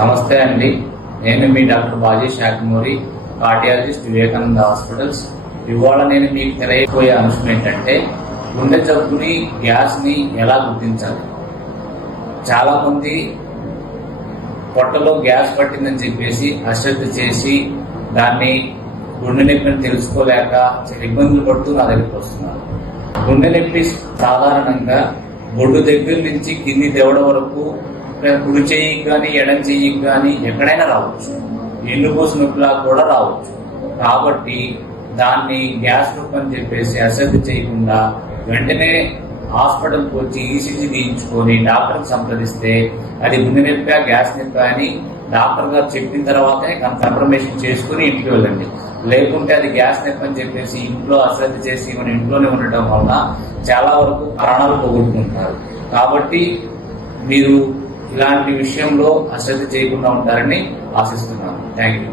నమస్తే అండి, నేను మీ doctor Baji Sakhamuri, cardiologist, Vivekananda hospitals. ఇవాళ నేను మీకు తెలియకపోయే అంశం ఏంటంటే గుండె జబ్బుని, గ్యాస్ ని ఎలా గుర్తించాలి. చాలా మంది పొట్టలో గ్యాస్ పట్టిందని చెప్పేసి అశ్రద్ధ చేసి దాన్ని గుండె నొప్పిని తెలుసుకోలేక ఇబ్బందులు పడుతూ నా దగ్గరికి వస్తున్నారు. గుండె నొప్పి సాధారణంగా బొడ్డు దగ్గర నుంచి కింది దవడ వరకు కుడి చెయ్యికి కానీ ఎడం చెయ్యికి కానీ ఎక్కడైనా రావచ్చు. ఎన్నుపూస నొప్పిలా కూడా రావచ్చు. కాబట్టి దాన్ని గ్యాస్ నొప్పి అని చెప్పేసి అశ్రద్ధ చేయకుండా వెంటనే హాస్పిటల్కి వచ్చి ఈసీజీ తీయించుకొని డాక్టర్ని సంప్రదిస్తే అది గుండె నొప్పి, గ్యాస్ నొప్పి అని డాక్టర్ గారు చెప్పిన తర్వాతే కన్ఫర్మేషన్ చేసుకుని ఇంటికి వెళ్ళండి. లేకుంటే అది గ్యాస్ నొప్పి అని చెప్పేసి ఇంట్లో అశ్రద్ధ చేసి మన ఇంట్లోనే ఉండటం వల్ల చాలా వరకు ప్రాణాలు పోగొట్టుకుంటారు. కాబట్టి మీరు ఇలాంటి విషయంలో అశ్రద్ధ చేయకుండా ఉంటారని ఆశిస్తున్నాను. Thank you.